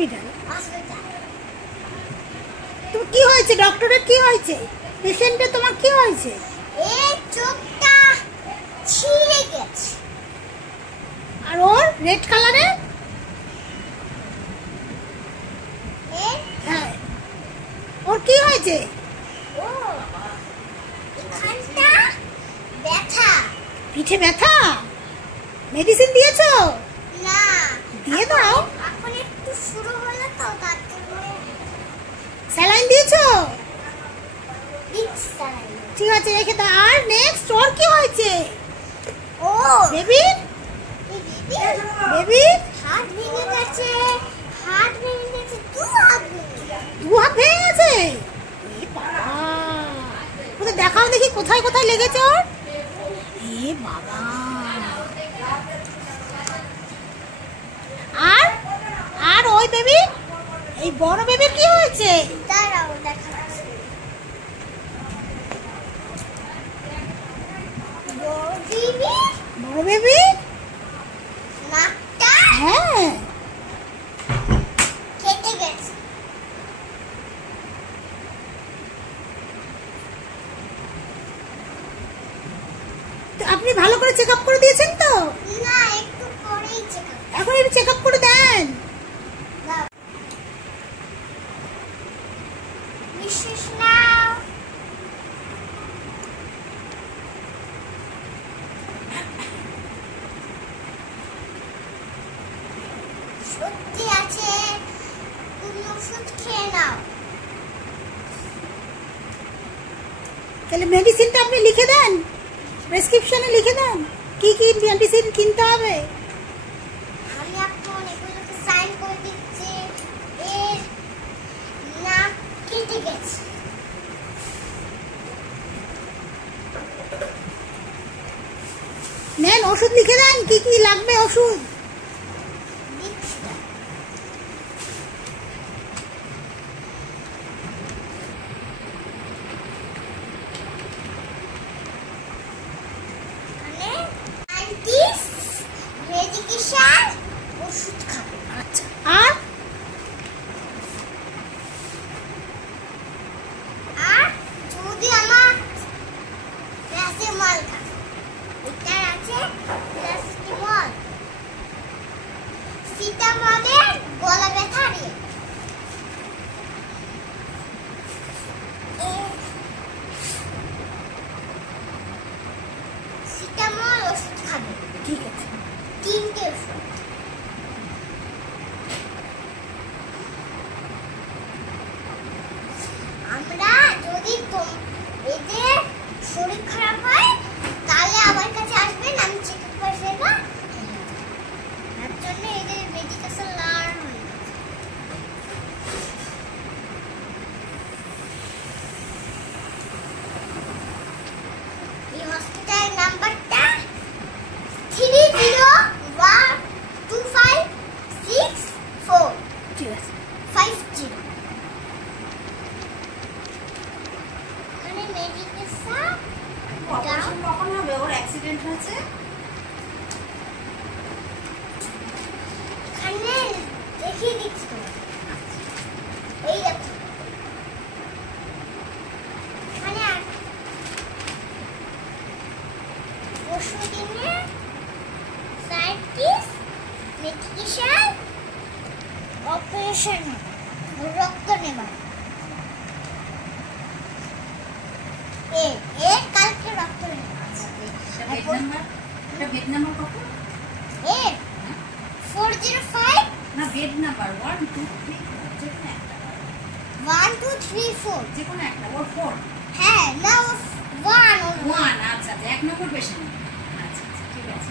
Hospital. তুমি কি হয়েছে? ডক্টরের কি হয়েছে? পেশেন্টের তোমার কি হয়েছে? এই চোখটা ছিঁড়ে গেছে। আর ওর রেড কালারের? হ্যাঁ, ওর কি হয়েছে? ও এখানটা ব্যথা। পিঠে ব্যথা? মেডিসিন দিয়েছো? না, দিয়ে দাও। এখন একটু শুরু হলো তো, তার জন্য স্যালাইন দিয়েছো? দিচ্ছি। ঠিক আছে, রেখে দাও। আর নেক্সট ওর কি হয়েছে? ও বেবি বেবি হাত ভেঙে গেছে। হাত ভেঙে গেছে, দু হাত ভেঙে গেছে। এ বাবা, ওদের দেখাও দেখি কোথায় কোথায় লেগেছে ওর। এ বাবা, আর আর ওই বেবি, এই বড় বেবির কি হয়েছে? দাঁড়াও দেখাচ্ছি। বড় বেবি নাকটা হ্যাঁ কেটে গেছে। আপনি ভালো করে চেক আপ করে দিয়েছেন তো? না, একটু পরেই চেক আপ। এখন একটু চেক আপ করে দেন। নিঃশ্বাস নাও। সত্যি আছে, তুমি ওষুধ খেয়ে নাও। তাহলে মেডিসিনটা আপনি লিখে দেন, প্রেসক্রিপশনে লিখে দেন কি কি মেডিসিন কিনতে হবে। আমি এখন এগুলোকে সাইন করে দিচ্ছি। এর নাক কেটে গেছে। নেন, ওষুধ লিখে দেন কি কি লাগবে ওষুধ। মেডিকেশন ওষুধ খাবে। আচ্ছা, আর আর যদি আমার প্যারাসিটামল খাবে, এটা আছে প্যারাসিটামল। সিটামলের গলা ব্যথা নিয়ে সিটামল ওষুধ খাবে। ঠিক আছে, 3টে ওষুধ। আমরা যদি এদের শরীর খারাপ হয় তাহলে আমার কাছে আসবেন, আমি চেক আপ করে ফেলবো। তার জন্য এদের মেডিকেশন লার্ন হয়। এই হসপিটালের নাম্বারটা 30125645 ঠিক আছে। 50। মানে মেডিকেশন অপারেশন কখন হবে? ওর অ্যাক্সিডেন্ট হয়েছে। এখানে দেখিয়ে দিচ্ছি তো। এই দেখো, এখানে ওষুধে সাইটিস মেডিকেশন অপারেশন রক্ত নেওয়া। কালকে রক্ত নেওয়া। বেড নাম্বার কত? 405 না, বেড নাম্বার 1 2 3 1 2 3 4। যে কোনো একটা। ওর 4? হ্যাঁ, না 1। আচ্ছা, 1 নম্বর পেশেন্ট। আচ্ছা, ঠিক আছে।